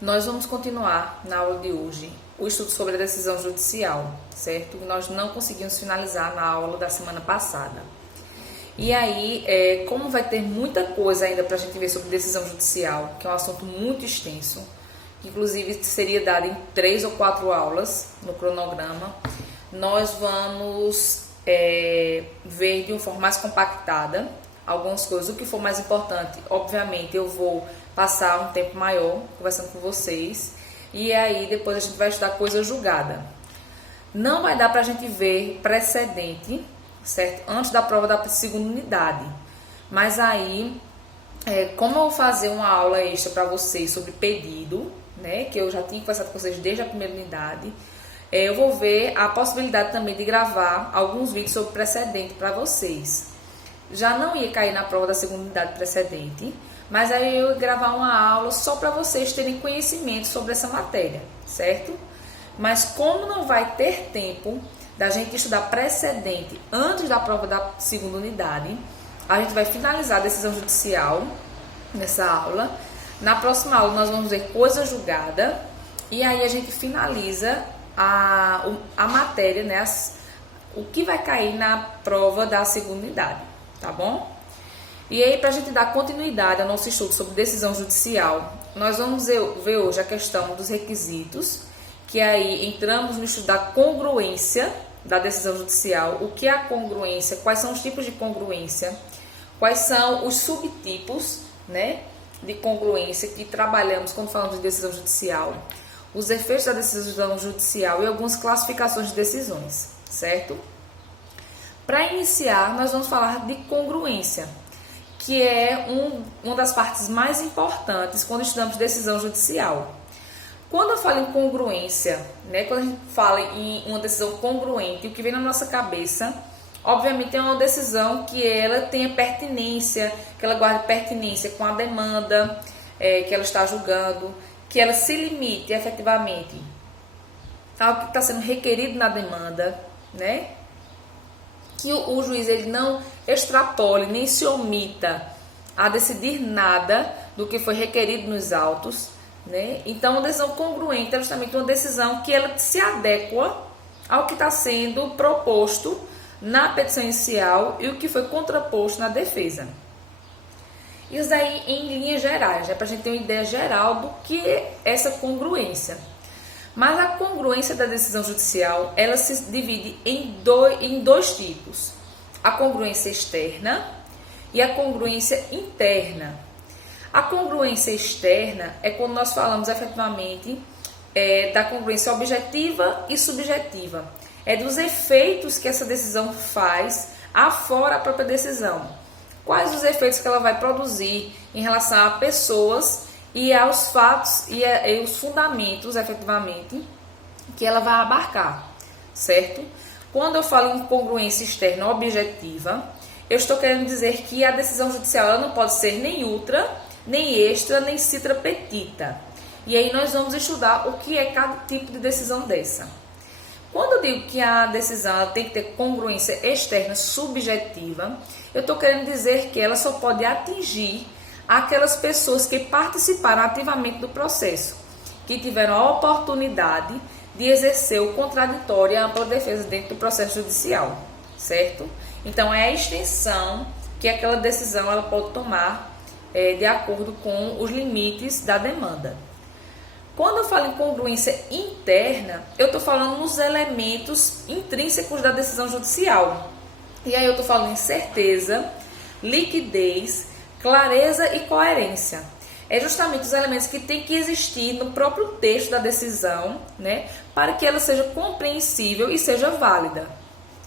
Nós vamos continuar na aula de hoje o estudo sobre a decisão judicial, certo? Nós não conseguimos finalizar na aula da semana passada. E aí, como vai ter muita coisa ainda para a gente ver sobre decisão judicial, que é um assunto muito extenso, que inclusive seria dado em 3 ou 4 aulas no cronograma, nós vamos ver de uma forma mais compactada algumas coisas. O que for mais importante, obviamente, eu vou passar um tempo maior conversando com vocês. E aí, depois a gente vai estudar coisa julgada. Não vai dar para a gente ver precedente, certo? Antes da prova da segunda unidade. Mas aí, como eu vou fazer uma aula extra para vocês sobre pedido, né? Que eu já tinha conversado com vocês desde a primeira unidade. Eu vou ver a possibilidade também de gravar alguns vídeos sobre precedente para vocês. Já não ia cair na prova da segunda unidade precedente, mas aí eu ia gravar uma aula só para vocês terem conhecimento sobre essa matéria, certo? Mas como não vai ter tempo da gente estudar precedente antes da prova da segunda unidade, a gente vai finalizar a decisão judicial nessa aula. Na próxima aula nós vamos ver coisa julgada e aí a gente finaliza a matéria, né? O que vai cair na prova da segunda unidade, tá bom? E aí, para a gente dar continuidade ao nosso estudo sobre decisão judicial, nós vamos ver hoje a questão dos requisitos, que aí entramos no estudo da congruência da decisão judicial. O que é a congruência? Quais são os tipos de congruência? Quais são os subtipos, né, de congruência que trabalhamos quando falamos de decisão judicial? Os efeitos da decisão judicial e algumas classificações de decisões, certo? Para iniciar, nós vamos falar de congruência, que é uma das partes mais importantes quando estudamos decisão judicial. Quando eu falo em congruência, né, quando a gente fala em uma decisão congruente, o que vem na nossa cabeça, obviamente, é uma decisão que ela tenha pertinência, que ela guarde pertinência com a demanda que ela está julgando, que ela se limite efetivamente ao que está sendo requerido na demanda, né? Que o juiz ele não extrapole nem se omita a decidir nada do que foi requerido nos autos, né? Então, uma decisão congruente é justamente uma decisão que ela se adequa ao que está sendo proposto na petição inicial e o que foi contraposto na defesa. Isso aí em linhas gerais, para a gente ter uma ideia geral do que é essa congruência. Mas a congruência da decisão judicial, ela se divide em dois tipos. A congruência externa e a congruência interna. A congruência externa é quando nós falamos efetivamente da congruência objetiva e subjetiva. É dos efeitos que essa decisão faz afora a própria decisão. Quais os efeitos que ela vai produzir em relação a pessoas e aos fatos e os fundamentos, efetivamente, que ela vai abarcar, certo? Quando eu falo em congruência externa objetiva, eu estou querendo dizer que a decisão judicial ela não pode ser nem ultra, nem extra, nem citra petita. E aí nós vamos estudar o que é cada tipo de decisão dessa. Quando eu digo que a decisão ela tem que ter congruência externa subjetiva, eu estou querendo dizer que ela só pode atingir aquelas pessoas que participaram ativamente do processo, que tiveram a oportunidade de exercer o contraditório e a ampla defesa dentro do processo judicial, certo? Então, é a extensão que aquela decisão ela pode tomar de acordo com os limites da demanda. Quando eu falo em congruência interna, eu estou falando nos elementos intrínsecos da decisão judicial. E aí eu estou falando em certeza, liquidez, clareza e coerência. É justamente os elementos que têm que existir no próprio texto da decisão, né, para que ela seja compreensível e seja válida.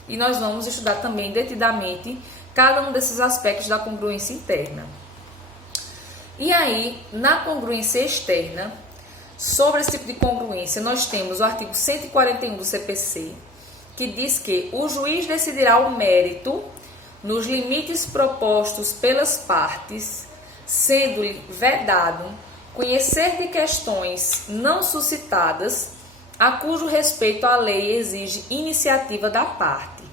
E nós vamos estudar também detidamente cada um desses aspectos da congruência interna. E aí, na congruência externa, sobre esse tipo de congruência, nós temos o artigo 141 do CPC, que diz que o juiz decidirá o mérito nos limites propostos pelas partes, sendo-lhe vedado conhecer de questões não suscitadas a cujo respeito a lei exige iniciativa da parte.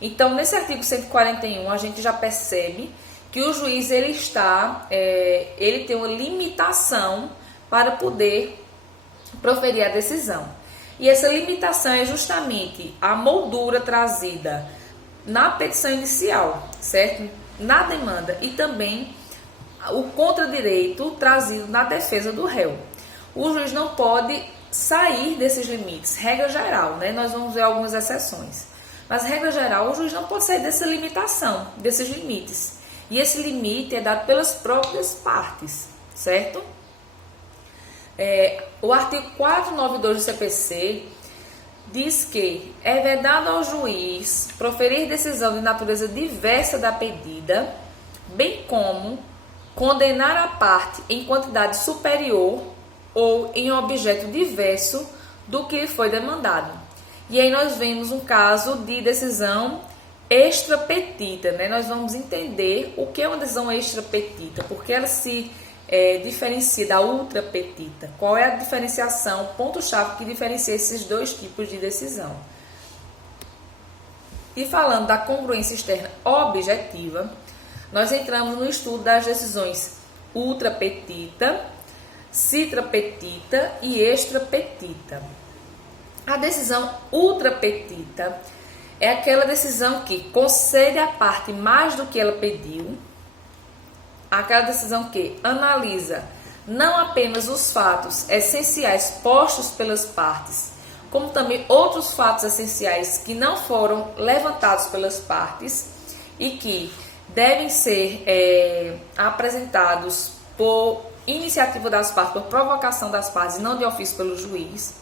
Então, nesse artigo 141, a gente já percebe que o juiz ele tem uma limitação para poder proferir a decisão. E essa limitação é justamente a moldura trazida na petição inicial, certo? Na demanda, e também o contradireito trazido na defesa do réu. O juiz não pode sair desses limites, regra geral, né? Nós vamos ver algumas exceções. Mas, regra geral, o juiz não pode sair dessa limitação, desses limites. E esse limite é dado pelas próprias partes, certo? O artigo 492 do CPC diz que é vedado ao juiz proferir decisão de natureza diversa da pedida, bem como condenar a parte em quantidade superior ou em objeto diverso do que lhe foi demandado. E aí nós vemos um caso de decisão extrapetita, né? Nós vamos entender o que é uma decisão extrapetita, porque ela se diferencia da ultrapetita. Qual é a diferenciação, ponto-chave que diferencia esses dois tipos de decisão. E falando da congruência externa objetiva, nós entramos no estudo das decisões ultrapetita, citrapetita e extrapetita. A decisão ultrapetita é aquela decisão que concede à parte mais do que ela pediu, aquela decisão que analisa não apenas os fatos essenciais postos pelas partes, como também outros fatos essenciais que não foram levantados pelas partes e que devem ser apresentados por iniciativa das partes, por provocação das partes e não de ofício pelo juiz.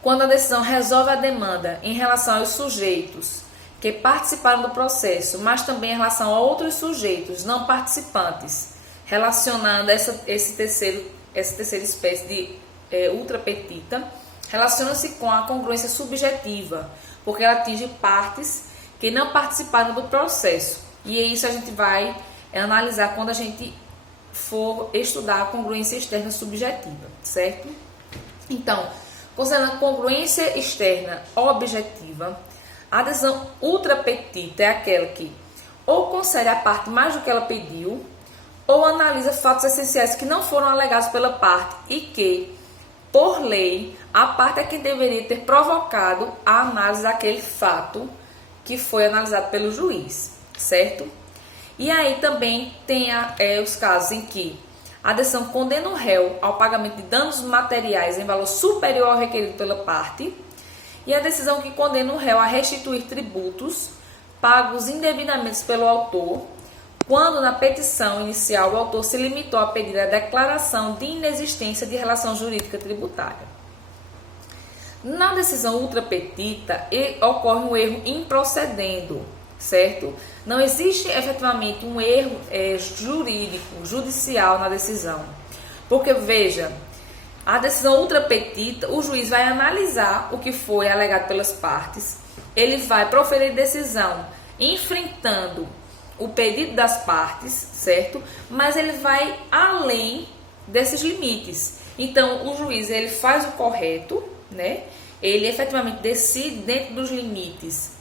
Quando a decisão resolve a demanda em relação aos sujeitos que participaram do processo, mas também em relação a outros sujeitos não participantes, relacionando essa terceira espécie de ultrapetita, relaciona-se com a congruência subjetiva, porque ela atinge partes que não participaram do processo. E é isso a gente vai analisar quando a gente for estudar a congruência externa subjetiva, certo? Então, considerando a congruência externa objetiva, a decisão ultrapetita é aquela que ou concede à parte mais do que ela pediu, ou analisa fatos essenciais que não foram alegados pela parte e que, por lei, a parte é quem deveria ter provocado a análise daquele fato que foi analisado pelo juiz, certo? E aí também tem os casos em que a decisão condena o réu ao pagamento de danos materiais em valor superior ao requerido pela parte, e a decisão que condena o réu a restituir tributos pagos indevidamente pelo autor, quando na petição inicial o autor se limitou a pedir a declaração de inexistência de relação jurídica tributária. Na decisão ultrapetita ocorre um erro improcedendo, certo? Não existe efetivamente um erro jurídico, judicial na decisão. Porque, veja, a decisão ultrapetita, o juiz vai analisar o que foi alegado pelas partes, ele vai proferir decisão enfrentando o pedido das partes, certo? Mas ele vai além desses limites. Então, o juiz ele faz o correto, né? Ele efetivamente decide dentro dos limites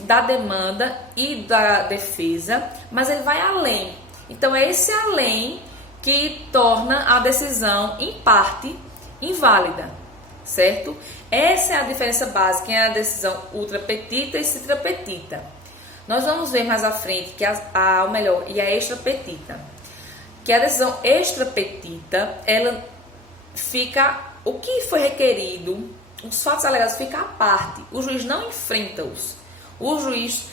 da demanda e da defesa, mas ele vai além. Então, é esse além que torna a decisão, em parte, inválida, certo? Essa é a diferença básica entre a decisão ultrapetita e citrapetita. Nós vamos ver mais à frente que a extrapetita. Que a decisão extrapetita, ela fica, o que foi requerido, os fatos alegados ficam à parte. O juiz não enfrenta-os. O juiz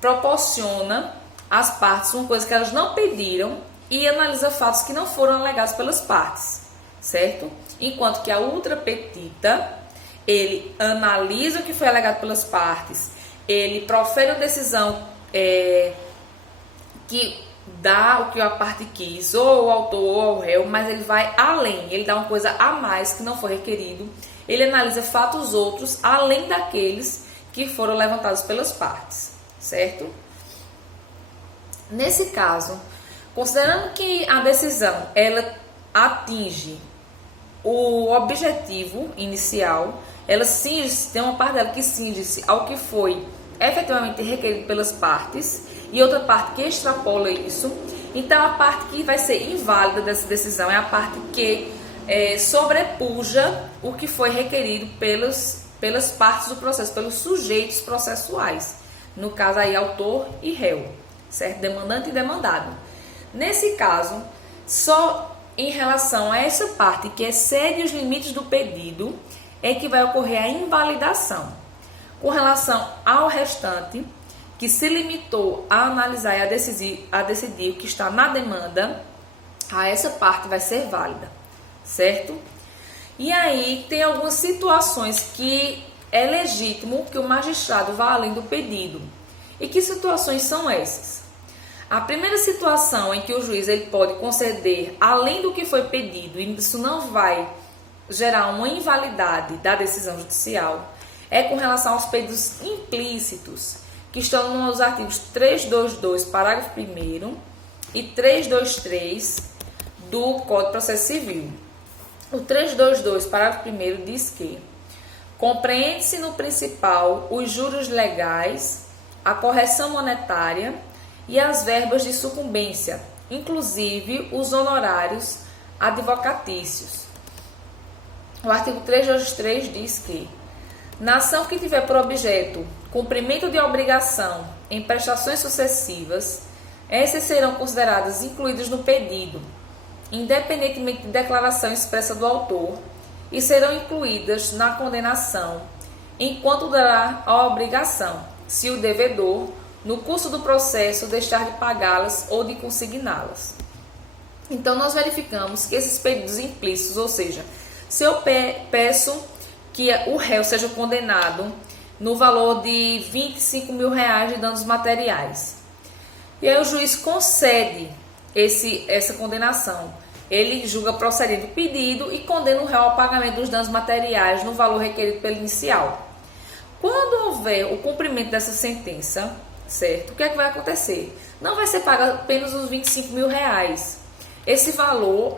proporciona às partes uma coisa que elas não pediram e analisa fatos que não foram alegados pelas partes, certo? Enquanto que a ultrapetita, ele analisa o que foi alegado pelas partes, ele profere uma decisão que dá o que a parte quis, ou o autor ou o réu, mas ele vai além, ele dá uma coisa a mais que não foi requerido, ele analisa fatos outros além daqueles que foram levantados pelas partes, certo? Nesse caso, considerando que a decisão ela atinge o objetivo inicial, ela tem uma parte dela que cinge-se ao que foi efetivamente requerido pelas partes e outra parte que extrapola isso, Então, a parte que vai ser inválida dessa decisão é a parte que sobrepuja o que foi requerido pelas partes do processo, pelos sujeitos processuais. No caso aí, autor e réu, certo? Demandante e demandado. Nesse caso, só em relação a essa parte que excede os limites do pedido é que vai ocorrer a invalidação. Com relação ao restante, que se limitou a analisar e a decidir o que está na demanda, a essa parte vai ser válida, certo? E aí tem algumas situações que é legítimo que o magistrado vá além do pedido. E que situações são essas? A primeira situação em que o juiz ele pode conceder além do que foi pedido, e isso não vai gerar uma invalidade da decisão judicial, é com relação aos pedidos implícitos, que estão nos artigos 322, parágrafo 1º e 323 do Código de Processo Civil. O 322, parágrafo 1º, diz que compreende-se no principal os juros legais, a correção monetária e as verbas de sucumbência, inclusive os honorários advocatícios. O artigo 323 diz que na ação que tiver por objeto cumprimento de obrigação em prestações sucessivas, essas serão consideradas incluídas no pedido, independentemente de declaração expressa do autor, e serão incluídas na condenação, enquanto durará a obrigação, se o devedor, no curso do processo, deixar de pagá-las ou de consigná-las. Então, nós verificamos que esses pedidos implícitos, ou seja, se eu peço que o réu seja condenado no valor de R$25 mil de danos materiais, e aí o juiz concede essa condenação, ele julga procedente o pedido e condena o réu ao pagamento dos danos materiais no valor requerido pelo inicial. Quando houver o cumprimento dessa sentença, certo? O que é que vai acontecer? Não vai ser pago apenas os R$25 mil. Esse valor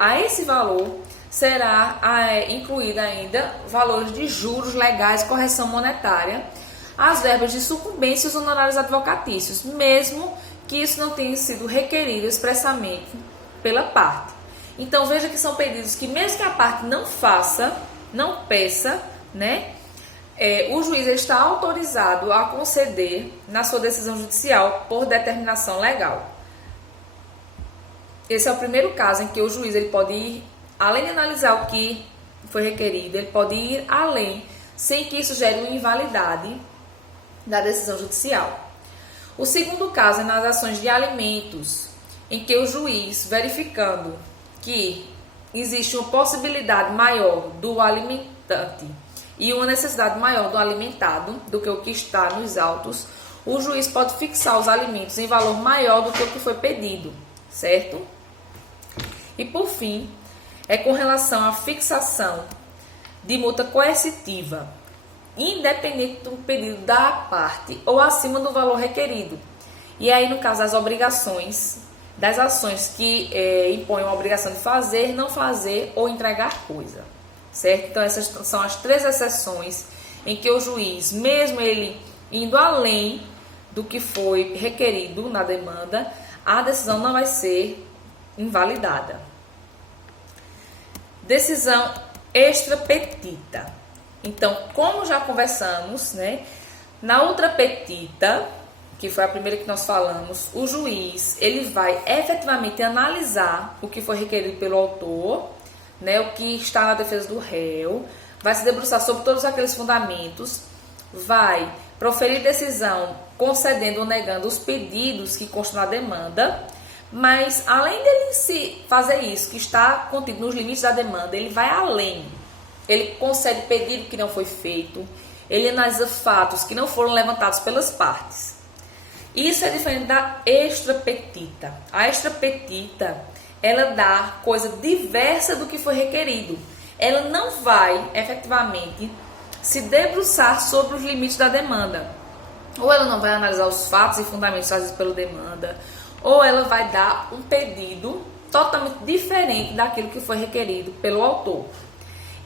será incluído ainda valores de juros legais, correção monetária, as verbas de sucumbência e os honorários advocatícios, mesmo que isso não tenha sido requerido expressamente pela parte. Então veja que são pedidos que mesmo que a parte não peça, né? O juiz está autorizado a conceder na sua decisão judicial por determinação legal. Esse é o primeiro caso em que o juiz ele pode ir, além de analisar o que foi requerido, ele pode ir além, sem que isso gere uma invalidade da decisão judicial. O segundo caso é nas ações de alimentos, em que o juiz, verificando que existe uma possibilidade maior do alimentante e uma necessidade maior do alimentado do que o que está nos autos, o juiz pode fixar os alimentos em valor maior do que o que foi pedido, certo? E por fim, é com relação à fixação de multa coercitiva, independente do pedido da parte ou acima do valor requerido. E aí, no caso, as obrigações das ações que impõem a obrigação de fazer, não fazer ou entregar coisa, certo? Então, essas são as 3 exceções em que o juiz, mesmo ele indo além do que foi requerido na demanda, a decisão não vai ser invalidada. Decisão extra petita. Então, como já conversamos, né, na outra petita, que foi a primeira que nós falamos, o juiz ele vai efetivamente analisar o que foi requerido pelo autor, né, o que está na defesa do réu, vai se debruçar sobre todos aqueles fundamentos, vai proferir decisão concedendo ou negando os pedidos que constam na demanda, mas além dele se fazer isso, que está contido nos limites da demanda, ele vai além. Ele concede pedido que não foi feito, ele analisa fatos que não foram levantados pelas partes. Isso é diferente da extrapetita. A extrapetita, ela dá coisa diversa do que foi requerido. Ela não vai, efetivamente, se debruçar sobre os limites da demanda. Ou ela não vai analisar os fatos e fundamentos trazidos pela demanda, ou ela vai dar um pedido totalmente diferente daquilo que foi requerido pelo autor.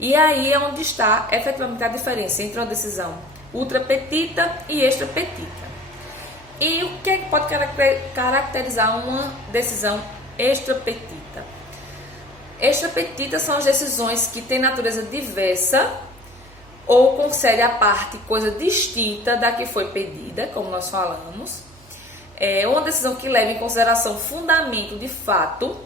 E aí é onde está efetivamente a diferença entre uma decisão ultrapetita e extrapetita. E o que é que pode caracterizar uma decisão extrapetita. Extrapetita são as decisões que têm natureza diversa ou concede à parte coisa distinta da que foi pedida, como nós falamos. É uma decisão que leva em consideração fundamento de fato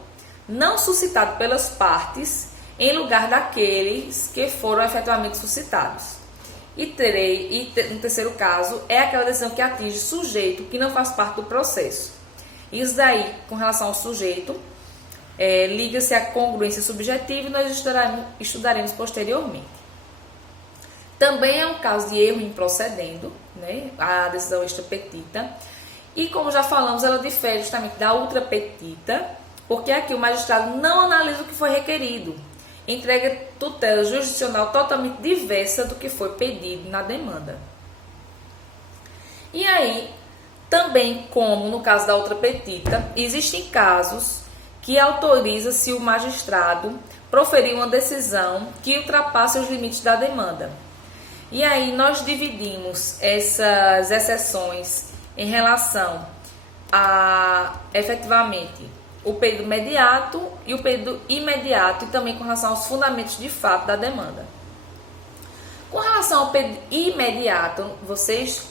não suscitado pelas partes em lugar daqueles que foram efetivamente suscitados. No terceiro caso, é aquela decisão que atinge sujeito que não faz parte do processo. Isso daí, com relação ao sujeito, liga-se à congruência subjetiva e nós estudaremos posteriormente. Também é um caso de erro improcedendo, né? A decisão extrapetita. E como já falamos, ela difere justamente da ultrapetita, porque aqui o magistrado não analisa o que foi requerido, entrega tutela jurisdicional totalmente diversa do que foi pedido na demanda. E aí, também como no caso da ultrapetita, existem casos que autoriza-se o magistrado proferir uma decisão que ultrapasse os limites da demanda. E aí nós dividimos essas exceções em relação a, efetivamente, o pedido imediato e o pedido imediato e também com relação aos fundamentos de fato da demanda. Com relação ao pedido imediato, vocês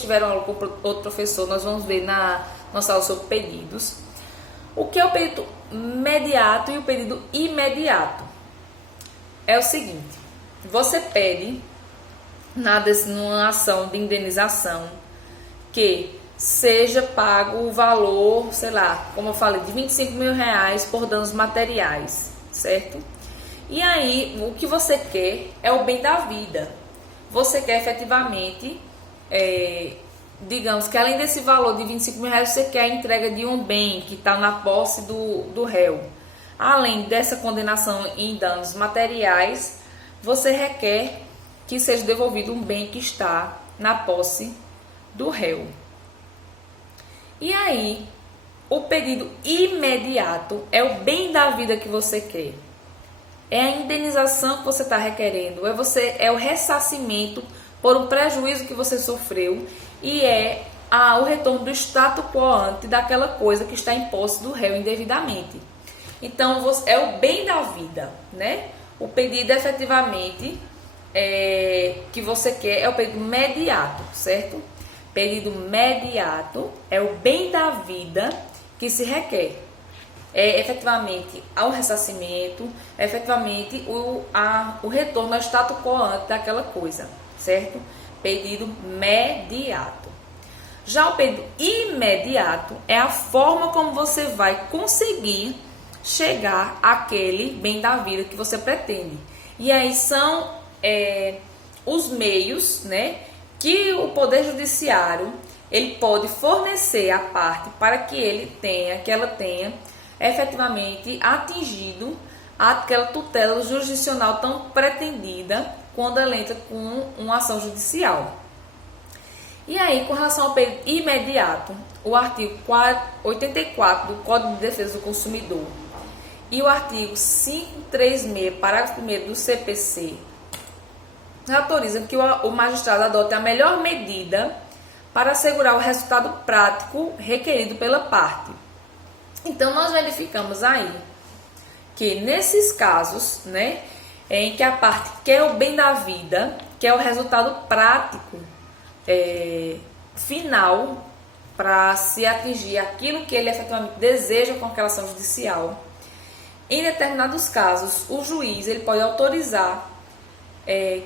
tiveram aula com outro professor, nós vamos ver na nossa aula sobre pedidos. O que é o pedido imediato e o pedido imediato? É o seguinte, você pede numa ação de indenização que seja pago o valor, sei lá, como eu falei, de R$25.000 por danos materiais, certo? E aí, o que você quer é o bem da vida. Você quer efetivamente, digamos que além desse valor de R$25.000, você quer a entrega de um bem que está na posse do réu. Além dessa condenação em danos materiais, você requer que seja devolvido um bem que está na posse do réu. E aí, o pedido imediato é o bem da vida que você quer. É a indenização que você está requerendo, é o ressarcimento por um prejuízo que você sofreu e o retorno do status quo ante daquela coisa que está em posse do réu indevidamente. Então, é o bem da vida, né? O pedido efetivamente que você quer é o pedido imediato, certo? Pedido imediato é o bem da vida que se requer. É efetivamente ao ressarcimento, efetivamente o retorno ao status quo ante daquela coisa, certo? Pedido imediato. Já o pedido imediato é a forma como você vai conseguir chegar àquele bem da vida que você pretende. E aí são os meios, né, que o Poder Judiciário ele pode fornecer à parte para que ela tenha efetivamente atingido aquela tutela jurisdicional tão pretendida quando ela entra com uma ação judicial. E aí, com relação ao pedido imediato, o artigo 84 do Código de Defesa do Consumidor e o artigo 536, parágrafo 1º do CPC, autorizam que o magistrado adote a melhor medida para assegurar o resultado prático requerido pela parte. Então, nós verificamos aí que nesses casos, né, em que a parte quer o bem da vida, quer o resultado prático final para se atingir aquilo que ele efetivamente deseja com aquela ação judicial, em determinados casos, o juiz ele pode autorizar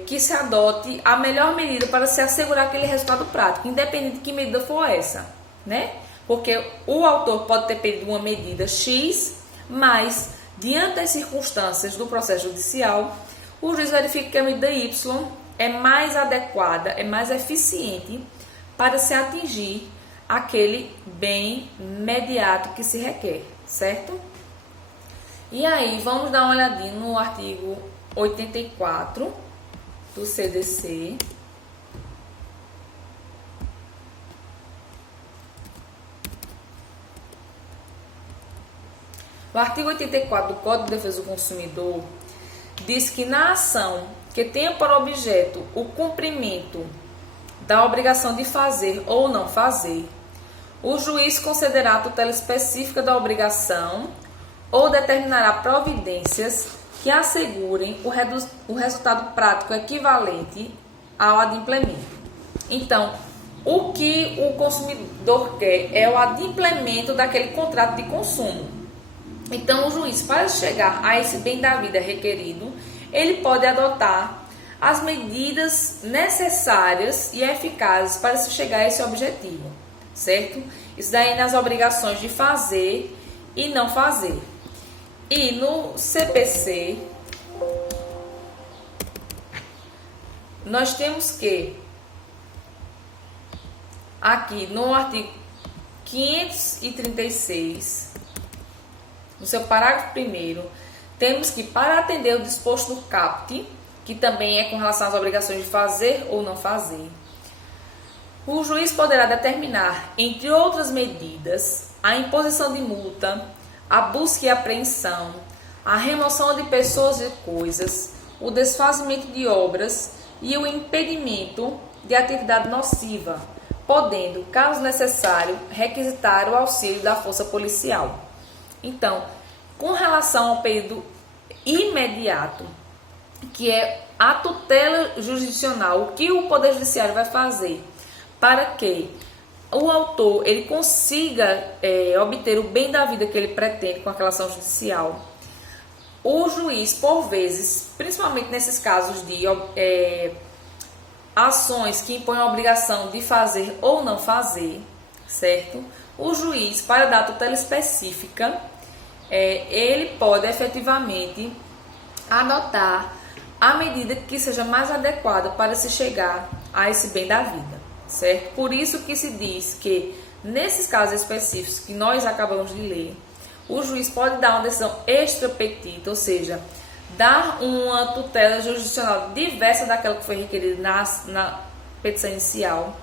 que se adote a melhor medida para se assegurar aquele resultado prático, independente de que medida for essa, né? Porque o autor pode ter pedido uma medida X, mas, diante das circunstâncias do processo judicial, o juiz verifica que a medida Y é mais adequada, é mais eficiente para se atingir aquele bem imediato que se requer, certo? E aí, vamos dar uma olhadinha no artigo 84 do CDC. O artigo 84 do Código de Defesa do Consumidor diz que na ação que tenha por objeto o cumprimento da obrigação de fazer ou não fazer, O juiz concederá a tutela específica da obrigação ou determinará providências que assegurem o resultado prático equivalente ao adimplemento. Então, o que o consumidor quer é o adimplemento daquele contrato de consumo. Então, o juiz, para chegar a esse bem da vida requerido, ele pode adotar as medidas necessárias e eficazes para se chegar a esse objetivo, certo? Isso daí nas obrigações de fazer e não fazer. E no CPC, nós temos que, aqui no artigo 536, no seu parágrafo 1º, temos que, para atender o disposto no caput, que também é com relação às obrigações de fazer ou não fazer, o juiz poderá determinar, entre outras medidas, a imposição de multa, a busca e apreensão, a remoção de pessoas e coisas, o desfazimento de obras e o impedimento de atividade nociva, podendo, caso necessário, requisitar o auxílio da força policial. Então, com relação ao período imediato, que é a tutela jurisdicional, o que o Poder Judiciário vai fazer para que o autor ele consiga obter o bem da vida que ele pretende com aquela ação judicial. O juiz, por vezes, principalmente nesses casos de ações que impõem a obrigação de fazer ou não fazer, certo? O juiz, para dar tutela específica, ele pode efetivamente adotar a medida que seja mais adequada para se chegar a esse bem da vida, certo? Por isso que se diz que, nesses casos específicos que nós acabamos de ler, o juiz pode dar uma decisão extra petita, ou seja, dar uma tutela jurisdicional diversa daquela que foi requerida na petição inicial,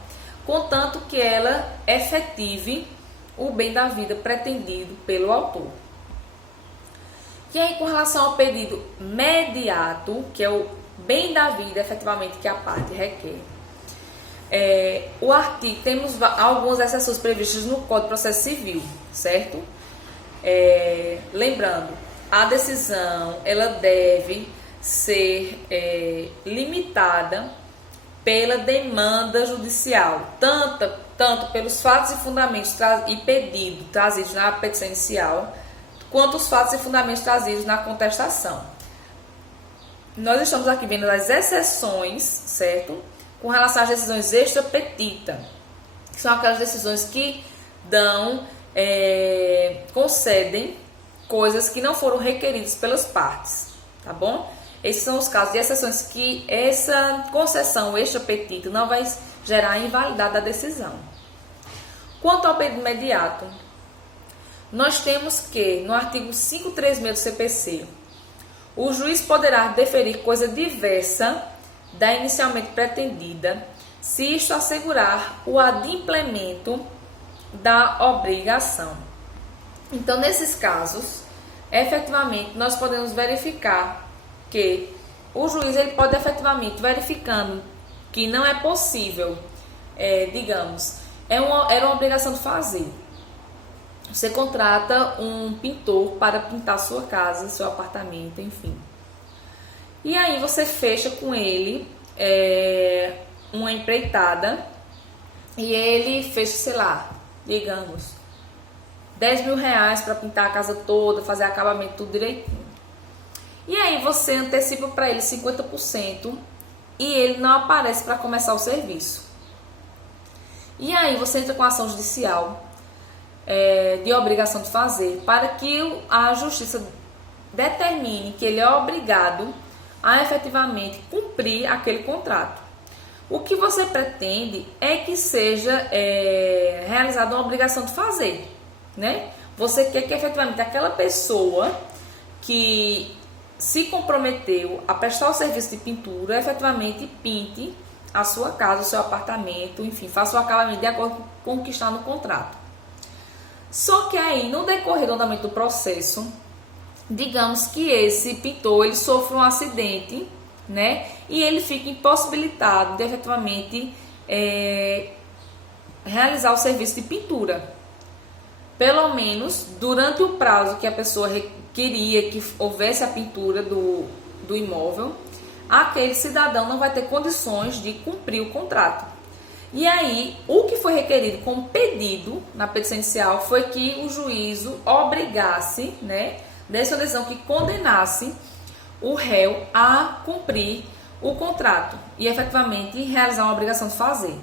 contanto que ela efetive o bem da vida pretendido pelo autor. E aí, com relação ao pedido mediato, que é o bem da vida efetivamente que a parte requer, o artigo, temos algumas exceções previstas no Código de Processo Civil, certo? Lembrando, a decisão ela deve ser limitada pela demanda judicial, tanto pelos fatos e fundamentos e pedido trazidos na petição inicial, quanto os fatos e fundamentos trazidos na contestação. Nós estamos aqui vendo as exceções, certo? Com relação às decisões extra petita, que são aquelas decisões que concedem coisas que não foram requeridas pelas partes, tá bom? Esses são os casos de exceções que essa concessão extra petita não vai gerar a invalidade da decisão. Quanto ao pedido imediato, nós temos que, no artigo 536 do CPC, o juiz poderá deferir coisa diversa da inicialmente pretendida, se isto assegurar o adimplemento da obrigação. Então, nesses casos, efetivamente, nós podemos verificar que o juiz ele pode efetivamente, verificando que não é possível, era uma obrigação de fazer. Você contrata um pintor para pintar sua casa, seu apartamento, enfim. E aí você fecha com ele uma empreitada e ele fecha, sei lá, digamos, R$10.000 para pintar a casa toda, fazer acabamento tudo direitinho. E aí você antecipa para ele 50% e ele não aparece para começar o serviço. E aí você entra com a ação judicial de obrigação de fazer, para que a justiça determine que ele é obrigado a efetivamente cumprir aquele contrato. O que você pretende é que seja realizada uma obrigação de fazer, né? Você quer que efetivamente aquela pessoa que se comprometeu a prestar o serviço de pintura, efetivamente pinte a sua casa, o seu apartamento, enfim, faça o acabamento de acordo com o que está no contrato. Só que aí, no decorrer do andamento do processo, digamos que esse pintor ele sofre um acidente, né? E ele fica impossibilitado de efetivamente realizar o serviço de pintura. Pelo menos durante o prazo que a pessoa queria que houvesse a pintura do imóvel, aquele cidadão não vai ter condições de cumprir o contrato. E aí, o que foi requerido como pedido na petição inicial foi que o juízo obrigasse, né, desse uma decisão que condenasse o réu a cumprir o contrato e efetivamente realizar uma obrigação de fazer.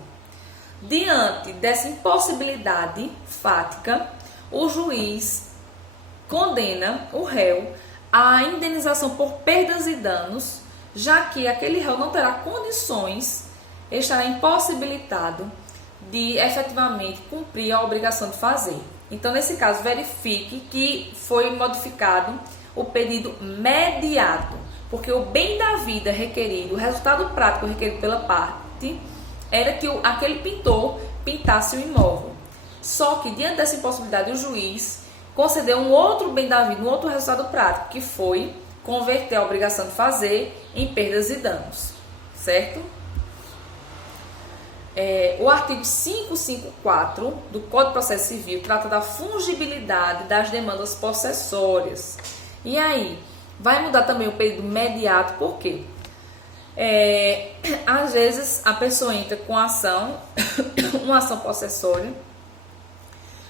Diante dessa impossibilidade fática, o juiz condena o réu à indenização por perdas e danos, já que aquele réu não terá condições, estará impossibilitado de efetivamente cumprir a obrigação de fazer. Então, nesse caso, verifique que foi modificado o pedido mediato, porque o bem da vida requerido, o resultado prático requerido pela parte, era que aquele pintor pintasse o imóvel. Só que, diante dessa impossibilidade, o juiz concedeu um outro bem da vida, um outro resultado prático, que foi converter a obrigação de fazer em perdas e danos, certo? O artigo 554 do Código de Processo Civil trata da fungibilidade das demandas possessórias. E aí, vai mudar também o período mediato, por quê? Às vezes, a pessoa entra com ação, uma ação possessória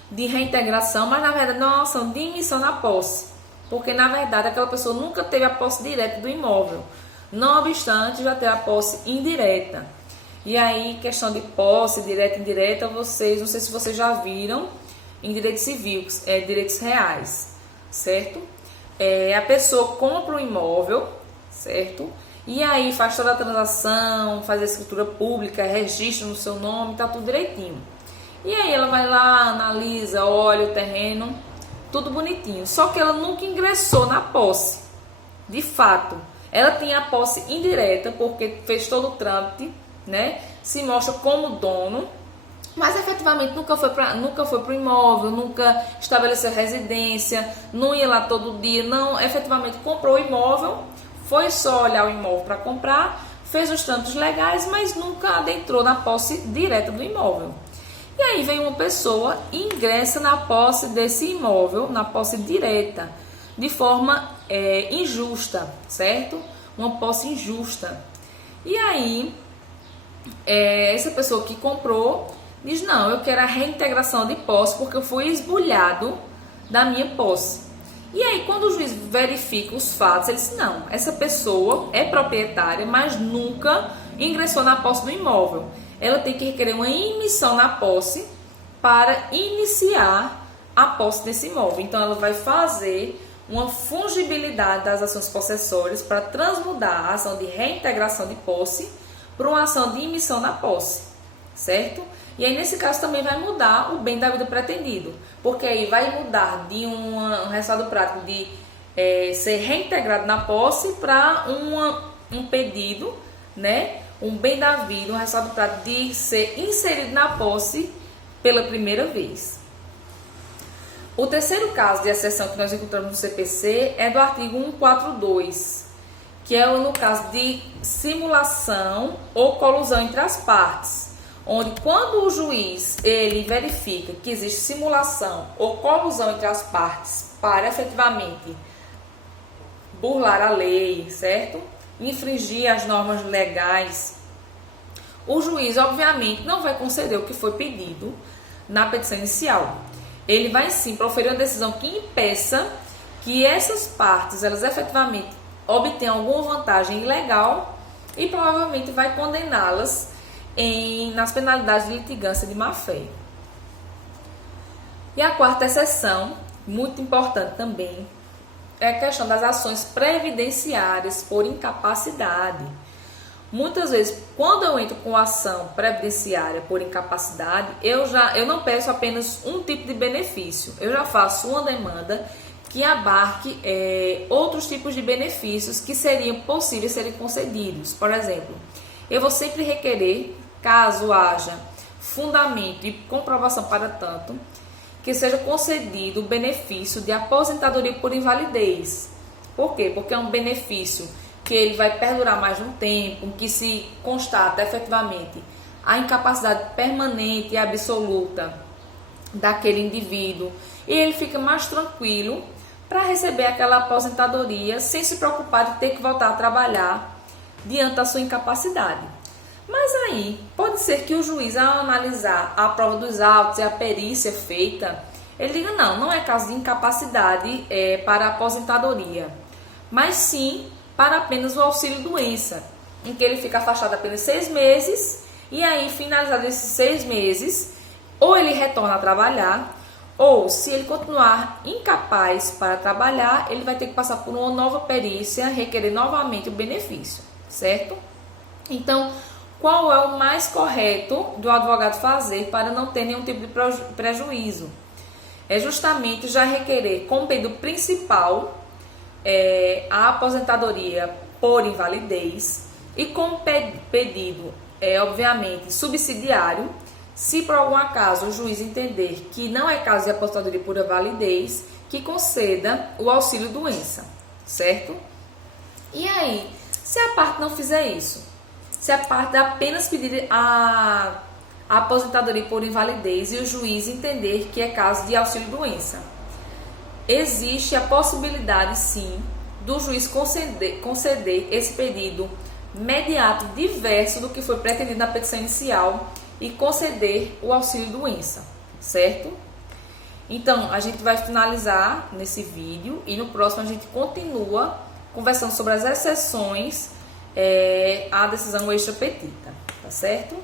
de reintegração, mas na verdade não é uma ação de imissão na posse, porque na verdade aquela pessoa nunca teve a posse direta do imóvel, não obstante já ter a posse indireta. E aí, questão de posse, direta e indireta, não sei se vocês já viram em direito civil, direitos reais, certo? A pessoa compra um imóvel, certo? E aí faz toda a transação, faz a escritura pública, registra no seu nome, tá tudo direitinho. E aí ela vai lá, analisa, olha o terreno, tudo bonitinho. Só que ela nunca ingressou na posse, de fato. Ela tinha a posse indireta, porque fez todo o trâmite, né? Se mostra como dono, mas efetivamente nunca foi para o imóvel, nunca estabeleceu residência, não ia lá todo dia, não, efetivamente comprou o imóvel, foi só olhar o imóvel para comprar, fez os trâmites legais, mas nunca adentrou na posse direta do imóvel. E aí vem uma pessoa e ingressa na posse desse imóvel, na posse direta, de forma injusta, certo? Uma posse injusta. E aí, essa pessoa que comprou diz, não, eu quero a reintegração de posse porque eu fui esbulhado da minha posse. E aí, quando o juiz verifica os fatos, ele diz, não, essa pessoa é proprietária, mas nunca ingressou na posse do imóvel. Ela tem que requerer uma imissão na posse para iniciar a posse desse imóvel. Então, ela vai fazer uma fungibilidade das ações possessórias para transmudar a ação de reintegração de posse para uma ação de imissão na posse, certo? E aí, nesse caso, também vai mudar o bem da vida pretendido, porque aí vai mudar de um resultado prático de ser reintegrado na posse para um pedido, né? Um bem da vida, um resultado prático de ser inserido na posse pela primeira vez. O terceiro caso de exceção que nós encontramos no CPC é do artigo 142, que é no caso de simulação ou colusão entre as partes, onde quando o juiz ele verifica que existe simulação ou colusão entre as partes para efetivamente burlar a lei, certo? Infringir as normas legais, o juiz obviamente não vai conceder o que foi pedido na petição inicial. Ele vai sim proferir uma decisão que impeça que essas partes elas efetivamente obtenham alguma vantagem ilegal e provavelmente vai condená-las nas penalidades de litigância de má-fé. E a quarta exceção, muito importante também, é a questão das ações previdenciárias por incapacidade. Muitas vezes, quando eu entro com ação previdenciária por incapacidade, eu não peço apenas um tipo de benefício, eu já faço uma demanda que abarque outros tipos de benefícios que seriam possíveis serem concedidos. Por exemplo, eu vou sempre requerer, caso haja fundamento e comprovação para tanto, que seja concedido o benefício de aposentadoria por invalidez. Por quê? Porque é um benefício que ele vai perdurar mais um tempo, que se constata efetivamente a incapacidade permanente e absoluta daquele indivíduo, e ele fica mais tranquilo para receber aquela aposentadoria sem se preocupar de ter que voltar a trabalhar diante da sua incapacidade. Mas aí, pode ser que o juiz, ao analisar a prova dos autos e a perícia feita, ele diga, não é caso de incapacidade para a aposentadoria, mas sim para apenas o auxílio-doença, em que ele fica afastado apenas 6 meses, e aí, finalizados esses 6 meses, ou ele retorna a trabalhar, ou se ele continuar incapaz para trabalhar, ele vai ter que passar por uma nova perícia, requerer novamente o benefício, certo? Então, qual é o mais correto do advogado fazer para não ter nenhum tipo de prejuízo? É justamente já requerer como pedido principal a aposentadoria por invalidez e como pedido, obviamente, subsidiário, se por algum acaso o juiz entender que não é caso de aposentadoria por invalidez, que conceda o auxílio-doença, certo? E aí, se a parte não fizer isso, se a parte apenas pedir a aposentadoria por invalidez e o juiz entender que é caso de auxílio-doença, existe a possibilidade, sim, do juiz conceder esse pedido mediato diverso do que foi pretendido na petição inicial e conceder o auxílio-doença, certo? Então, a gente vai finalizar nesse vídeo e no próximo a gente continua conversando sobre as exceções à decisão extra petita, tá certo?